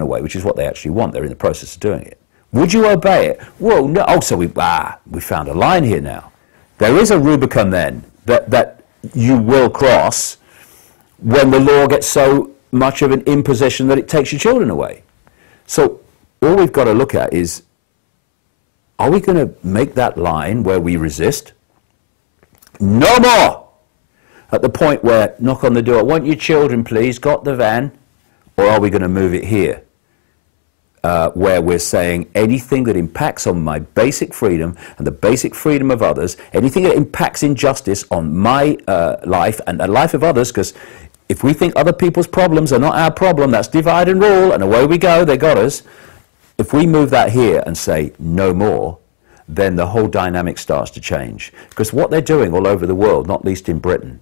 children away, which is what they actually want. They're in the process of doing it. Would you obey it? Well, no. Oh, so we found a line here now. There is a Rubicon then that you will cross when the law gets so much of an imposition that it takes your children away. So all we've got to look at is, are we going to make that line where we resist? No more! At the point where, knock on the door, I want your children, please, got the van? Or are we going to move it here? Where we're saying anything that impacts on my basic freedom and the basic freedom of others, anything that impacts injustice on my life and the life of others, because if we think other people's problems are not our problem, that's divide and rule, and away we go, they got us. If we move that here and say no more, then the whole dynamic starts to change. Because what they're doing all over the world, not least in Britain,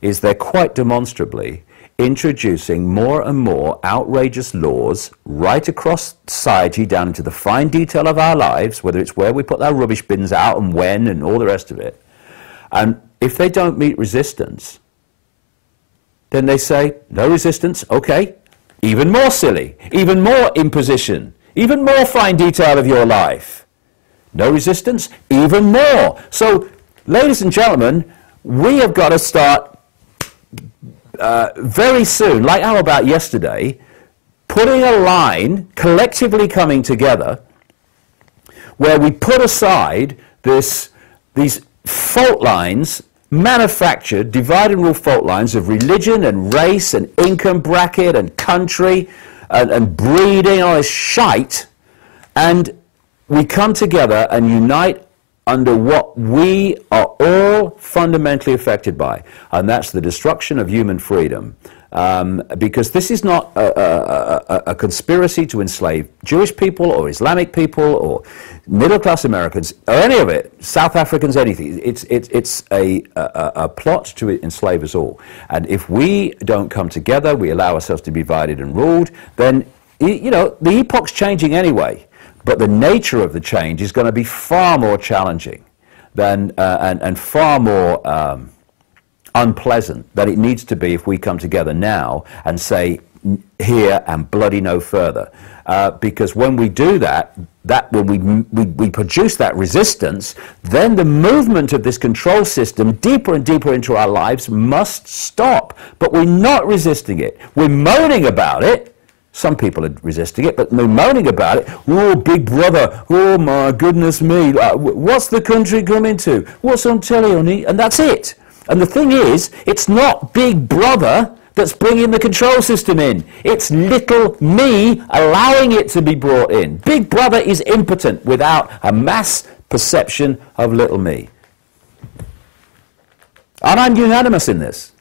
is they're quite demonstrably introducing more and more outrageous laws right across society down into the fine detail of our lives, whether it's where we put our rubbish bins out and when and all the rest of it. And if they don't meet resistance, then they say, no resistance, okay, even more silly, even more imposition, even more fine detail of your life. No resistance, even more. So, ladies and gentlemen, we have got to start very soon, like how about yesterday, putting a line, collectively coming together, where we put aside these fault lines, manufactured, divide and rule fault lines of religion and race and income bracket and country and breeding, all this shite, and we come together and unite under what we are all fundamentally affected by, and that's the destruction of human freedom. Because this is not a conspiracy to enslave Jewish people or Islamic people or middle-class Americans or any of it, South Africans, anything. It's a plot to enslave us all. And if we don't come together, we allow ourselves to be divided and ruled, then, you know, the epoch's changing anyway. But the nature of the change is going to be far more challenging than, and far more unpleasant than it needs to be if we come together now and say here and bloody no further. Because when we do that when we produce that resistance, then the movement of this control system deeper and deeper into our lives must stop. But we're not resisting it. We're moaning about it. Some people are resisting it, but they're moaning about it. Oh, big brother, oh my goodness me, what's the country coming to? What's on telly on it? And that's it. And the thing is, it's not big brother that's bringing the control system in. It's little me allowing it to be brought in. Big brother is impotent without a mass perception of little me. And I'm unanimous in this.